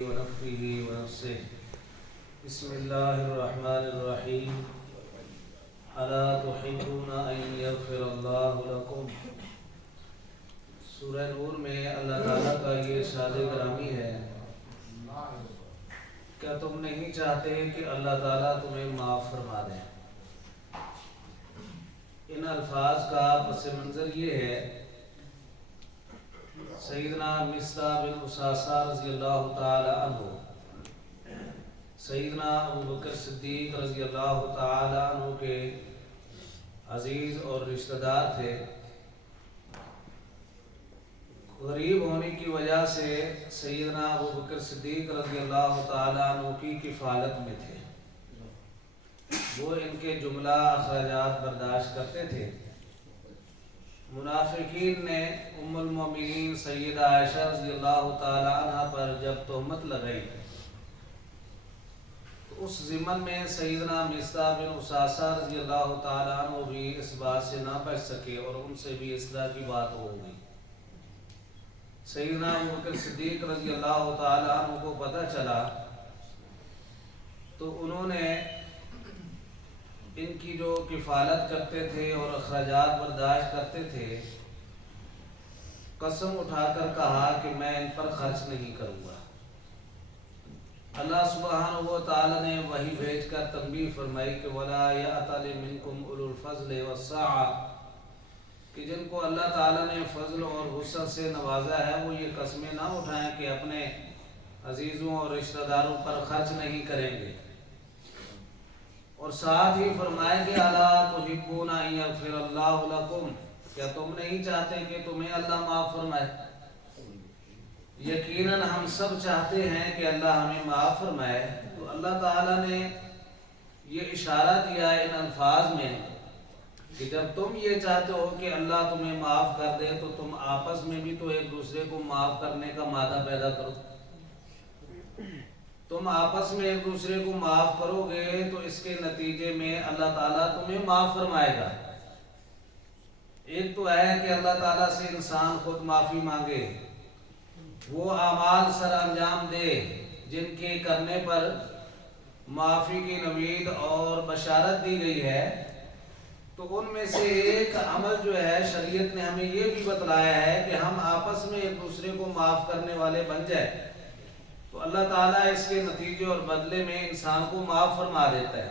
ونفخه ونفسه بسم الله الرحمن الرحيم ألا تحبون أن يغفر الله لكم سورہ نور میں اللہ تعالیٰ کا یہ ارشاد گرامی ہے، کیا تم نہیں چاہتے کہ اللہ تعالیٰ تمہیں معاف فرما دے؟ ان الفاظ کا پس منظر یہ ہے، سیدنا مصطح بن اساسہ رضی اللہ تعالی عنہ سیدنا ابو بکر صدیق رضی اللہ تعالی عنہ کے عزیز اور رشتہ دار تھے۔ غریب ہونے کی وجہ سے سیدنا ابو بکر صدیق رضی اللہ تعالی عنہ کی کفالت میں تھے، وہ ان کے جملہ اخراجات برداشت کرتے تھے۔ منافقین نے ام المومنین سیدہ عائشہ رضی اللہ تعالی عنہ پر جب تہمت لگائی تو اس ضمن میں سیدنا مصطح بن اساسہ رضی اللہ تعالی عنہ بھی اس بات سے نہ بچ سکے اور ان سے بھی اصلاح کی بات ہو گئی۔ سیدنا ابو بکر صدیق رضی اللہ تعالی عنہ کو پتہ چلا تو انہوں نے ان کی جو کفالت کرتے تھے اور اخراجات برداشت کرتے تھے، قسم اٹھا کر کہا کہ میں ان پر خرچ نہیں کروں گا۔ اللہ سبحانہ و تعالی نے وحی بھیج کر تنبیہ فرمائی کہ وَلَا يَأْتَلِ مِنْكُمْ أُولُو الْفَضْلِ وَالسَّعَةِ، کہ جن کو اللہ تعالی نے فضل اور وسعت سے نوازا ہے وہ یہ قسمیں نہ اٹھائیں کہ اپنے عزیزوں اور رشتہ داروں پر خرچ نہیں کریں گے، اور ساتھ ہی فرمائے کہ الا تحبون ان یغفر اللہ لکم، کیا تم نہیں چاہتے کہ تمہیں اللہ معاف فرمائے؟ یقیناً ہم سب چاہتے ہیں کہ اللہ ہمیں معاف فرمائے۔ تو اللہ تعالیٰ نے یہ اشارہ دیا ہے ان الفاظ میں کہ جب تم یہ چاہتے ہو کہ اللہ تمہیں معاف کر دے تو تم آپس میں بھی تو ایک دوسرے کو معاف کرنے کا مادہ پیدا کرو۔ تم آپس میں ایک دوسرے کو معاف کرو گے تو اس کے نتیجے میں اللہ تعالیٰ تمہیں معاف فرمائے گا۔ ایک تو ہے کہ اللہ تعالیٰ سے انسان خود معافی مانگے، وہ اعمال سر انجام دے جن کے کرنے پر معافی کی نوید اور بشارت دی گئی ہے، تو ان میں سے ایک عمل جو ہے شریعت نے ہمیں یہ بھی بتلایا ہے کہ ہم آپس میں ایک دوسرے کو معاف کرنے والے بن جائیں تو اللہ تعالیٰ اس کے نتیجے اور بدلے میں انسان کو معاف فرما دیتا ہے۔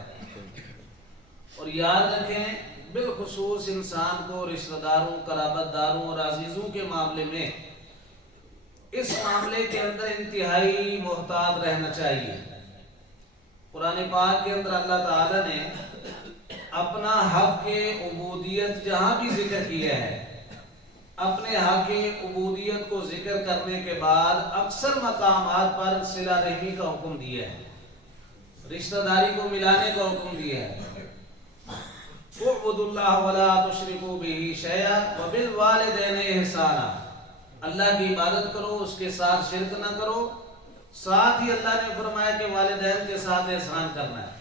اور یاد رکھیں، بالخصوص انسان کو رشتہ داروں، قرابت داروں اور عزیزوں کے معاملے میں اس معاملے کے اندر انتہائی محتاط رہنا چاہیے۔ قرآن پاک کے اندر اللہ تعالیٰ نے اپنا حق عبودیت جہاں بھی ذکر کیا ہے، اپنے حق عبودیت کو ذکر کرنے کے بعد اکثر مقامات پر صلہ رحمی کا حکم دیا ہے، رشتہ داری کو ملانے کا حکم دیا ہے۔ اعبدوا اللہ ولا تشرکوا بہ شیئا وبالوالدین احسانا، اللہ کی عبادت کرو، اس کے ساتھ شرک نہ کرو، ساتھ ہی اللہ نے فرمایا کہ والدین کے ساتھ احسان کرنا ہے،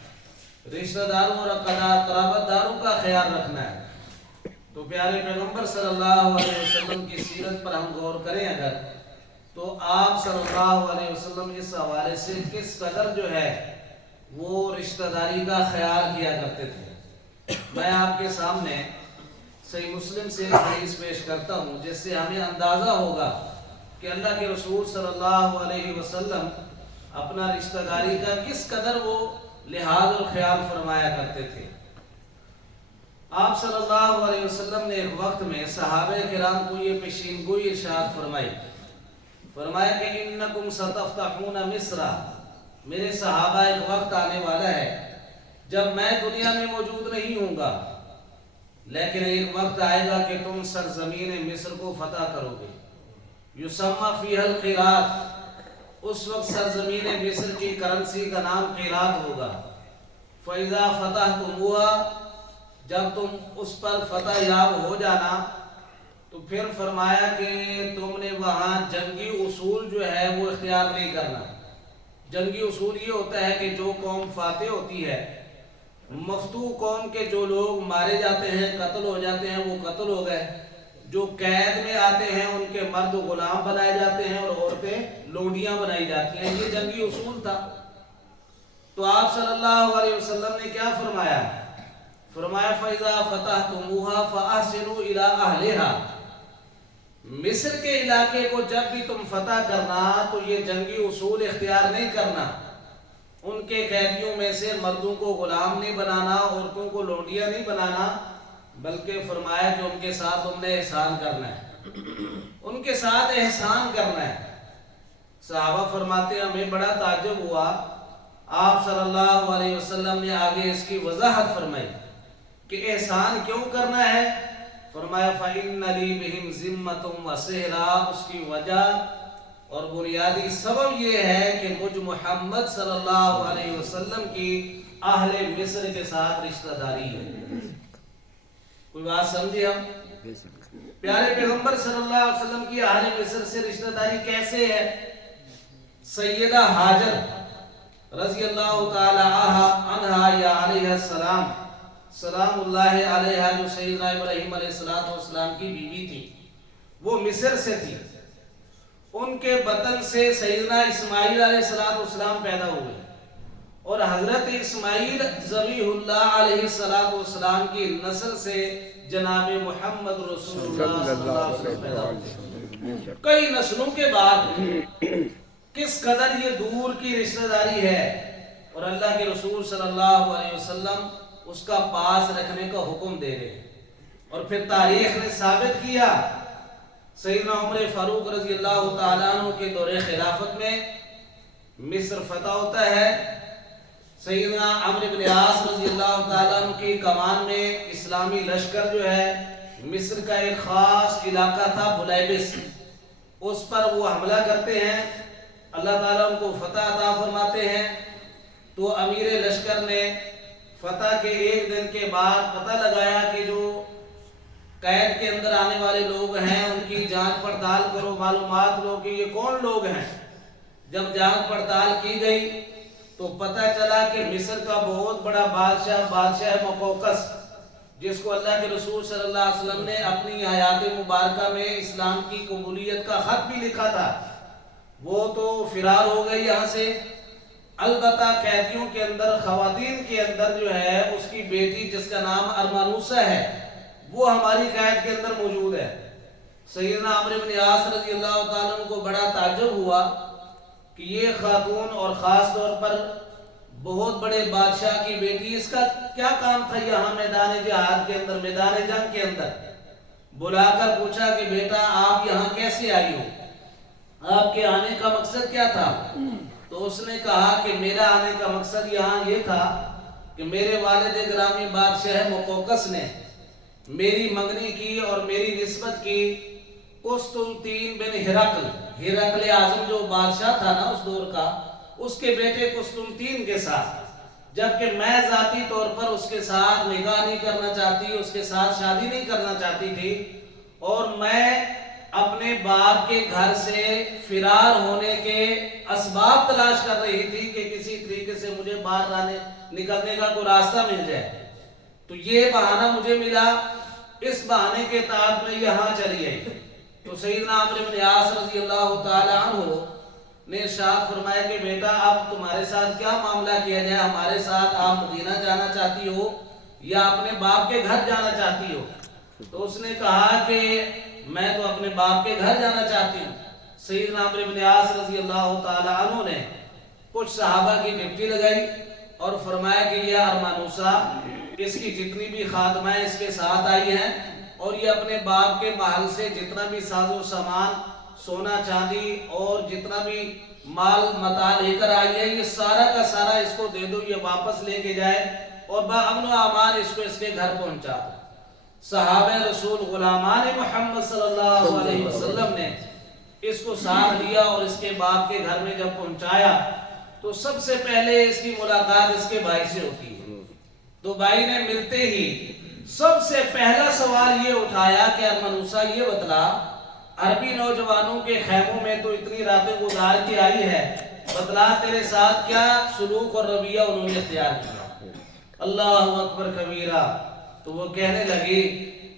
رشتہ داروں اور قرابت داروں کا خیال رکھنا ہے۔ تو پیارے پیغمبر صلی اللہ علیہ وسلم کی سیرت پر ہم غور کریں اگر، تو آپ صلی اللہ علیہ وسلم اس حوالے سے کس قدر جو ہے وہ رشتہ داری کا خیال کیا کرتے تھے۔ میں آپ کے سامنے صحیح مسلم سے حدیث پیش کرتا ہوں جس سے ہمیں اندازہ ہوگا کہ اللہ کے رسول صلی اللہ علیہ وسلم اپنا رشتہ داری کا کس قدر وہ لحاظ اور خیال فرمایا کرتے تھے۔ آپ صلی اللہ علیہ وسلم نے ایک وقت میں صحابہ کرام کو یہ پیشین گوئی ارشاد فرمایا کہ انکم ستفتحون مصر، میرے صحابہ ایک وقت آنے والا ہے جب میں دنیا میں موجود نہیں ہوں گا، لیکن ایک وقت آئے گا کہ تم سرزمین مصر کو فتح کرو گے، یسمى فیہا القیراط، اس وقت سرزمین مصر کی کرنسی کا نام قیراط ہوگا۔ فَإِذَا فَتَحْتُمُوهَا، جب تم اس پر فتح یاب ہو جانا تو پھر فرمایا کہ تم نے وہاں جنگی اصول جو ہے وہ اختیار نہیں کرنا۔ جنگی اصول یہ ہوتا ہے کہ جو قوم فاتح ہوتی ہے، مفتوح قوم کے جو لوگ مارے جاتے ہیں، قتل ہو جاتے ہیں، وہ قتل ہو گئے، جو قید میں آتے ہیں ان کے مرد غلام بنائے جاتے ہیں اور عورتیں لونڈیاں بنائی جاتی ہیں. یہ جنگی اصول تھا. تو آپ صلی اللہ علیہ وسلم نے کیا فرمایا؟ فرمایا فَإِذَا فَتَحْتُمُوهَا فَأَحْسِنُوا إِلَىٰ أَهْلِهَا. مصر کے علاقے کو جب بھی تم فتح کرنا تو یہ جنگی اصول اختیار نہیں کرنا. ان کے قیدیوں میں سے مردوں کو غلام نہیں بنانا، عورتوں کو لونڈیاں نہیں بنانا، بلکہ فرمایا کہ ان کے ساتھ تم نے احسان کرنا ہے، ان کے ساتھ احسان کرنا ہے. صحابہ فرماتے ہیں ہمیں بڑا تعجب ہوا. آپ صلی اللہ علیہ وسلم نے آگے اس کی وضاحت فرمائی کہ احسان کیوں کرنا ہے. فرمایا فَإِنَّ لِي بِهِمْ ذِمَّةٌ وَسِحْرًا. اس کی وجہ اور بنیادی سبب یہ ہے کہ مجھ محمد صلی اللہ علیہ وسلم کی اہل مصر کے ساتھ رشتہ داری ہے. کوئی بات سمجھے ہم؟ پیارے پیغمبر صلی اللہ علیہ وسلم کی اہل مصر سے رشتہ داری کیسے ہے؟ سیدہ ہاجر رضی اللہ تعالی عنہا یا علیہ السلام سلام اللہ علیہ، جو سیدنا ابراہیم علیہ السلام کی بیوی تھی، وہ مصر سے تھی. ان کے بطن سے سیدنا اسماعیل علیہ السلام پیدا ہوئے اور حضرت اسماعیل ذبیح اللہ علیہ السلام کی نسل سے جناب محمد رسول اللہ صلی اللہ علیہ وسلم پیدا ہوئے. کئی نسلوں کے بعد کس قدر یہ دور کی رشتہ داری ہے، اور اللہ کے رسول صلی اللہ علیہ وسلم اس کا پاس رکھنے کا حکم دے رہے. اور پھر تاریخ نے ثابت کیا. سیدنا عمر فاروق رضی اللہ تعالیٰ عنہ کے دور خلافت میں مصر فتح ہوتا ہے. سیدنا عمرو بن عاص رضی اللہ تعالیٰ عنہ کی کمان میں اسلامی لشکر جو ہے، مصر کا ایک خاص علاقہ تھا بلیبس، اس پر وہ حملہ کرتے ہیں. اللہ تعالیٰ ان کو فتح عطا فرماتے ہیں. تو امیر لشکر نے فتح کے ایک دن کے بعد پتہ لگایا کہ جو قید کے اندر آنے والے لوگ ہیں ان کی جانچ پڑتال کرو، معلومات لو کہ یہ کون لوگ ہیں. جب جانچ پڑتال کی گئی تو پتہ چلا کہ مصر کا بہت بڑا بادشاہ مقوقس، جس کو اللہ کے رسول صلی اللہ علیہ وسلم نے اپنی حیات مبارکہ میں اسلام کی قبولیت کا خط بھی لکھا تھا، وہ تو فرار ہو گئی یہاں سے. البتہ قیدیوں کے اندر، خواتین کے اندر جو ہے اس کی بیٹی جس کا نام ارمانوسا ہے، وہ ہماری قید کے اندر موجود ہے. سیدنا عمرو بن عاص رضی اللہ تعالیٰ عنہ کو بڑا تعجب ہوا کہ یہ خاتون اور خاص طور پر بہت بڑے بادشاہ کی بیٹی، اس کا کیا کام تھا یہاں میدان جہاد کے اندر، میدان جنگ کے اندر. بلا کر پوچھا کہ بیٹا آپ یہاں کیسے آئی ہو، آپ کے آنے کا مقصد کیا تھا؟ تو اس نے کہا کہ میرا آنے کا مقصد یہاں یہ تھا کہ میرے والد گرامی بادشاہ مقوقس نے میری منگنی کی اور میری نسبت کی قسطنطین بن ہرقل اعظم جو بادشاہ تھا نا اس دور کا، اس کے بیٹے قسطنطین کے ساتھ، جبکہ میں ذاتی طور پر اس کے ساتھ نکاح نہیں کرنا چاہتی، اس کے ساتھ شادی نہیں کرنا چاہتی تھی، اور میں اپنے باپ کے گھر سے فرار ہونے کے اسباب تلاش کر رہی تھی کہ کسی طریقے سے مجھے باہر نکلنے کا کوئی راستہ مل جائے. تو یہ بہانہ مجھے ملا، اس بہانے کے تحت میں یہاں چلی آئی. تو سیدنا عمرو بن عاص رضی اللہ تعالی عنہ نے ارشاد فرمایا کہ بیٹا اب تمہارے ساتھ کیا معاملہ کیا جائے، ہمارے ساتھ آپ مدینہ جانا چاہتی ہو یا اپنے باپ کے گھر جانا چاہتی ہو؟ تو اس نے کہا کہ میں تو اپنے باپ کے گھر جانا چاہتی ہوں. سیدنا عمرو بن عاص رضی اللہ تعالی عنہ نے کچھ صحابہ کی ڈپٹی لگائی اور فرمایا کہ یہ ارمانوسا، اس کی جتنی بھی خادمائیں اس کے ساتھ آئی ہیں اور یہ اپنے باپ کے محل سے جتنا بھی ساز و سامان، سونا چاندی اور جتنا بھی مال متاع لے کر آئی ہے، یہ سارا کا سارا اس کو دے دو، یہ واپس لے کے جائے اور بامن و امان اس کو اس کے گھر پہنچا. صحابہ رسول غلامان محمد صلی اللہ علیہ وسلم نے اس کو ساتھ لیا اور اس کے باپ کے گھر میں جب پہنچایا تو سب سے پہلے اس کی ملاقات اس کے بھائی سے ہوتی ہے. تو بھائی نے ملتے ہی سب سے پہلا سوال یہ اٹھایا کہ ارمانوسا یہ بتلا، عربی نوجوانوں کے خیموں میں تو اتنی راتیں گزار کے آئی ہے، بتلا تیرے ساتھ کیا سلوک اور رویہ انہوں نے اختیار کیا؟ اللہ اکبر کبیرہ. تو وہ کہنے لگی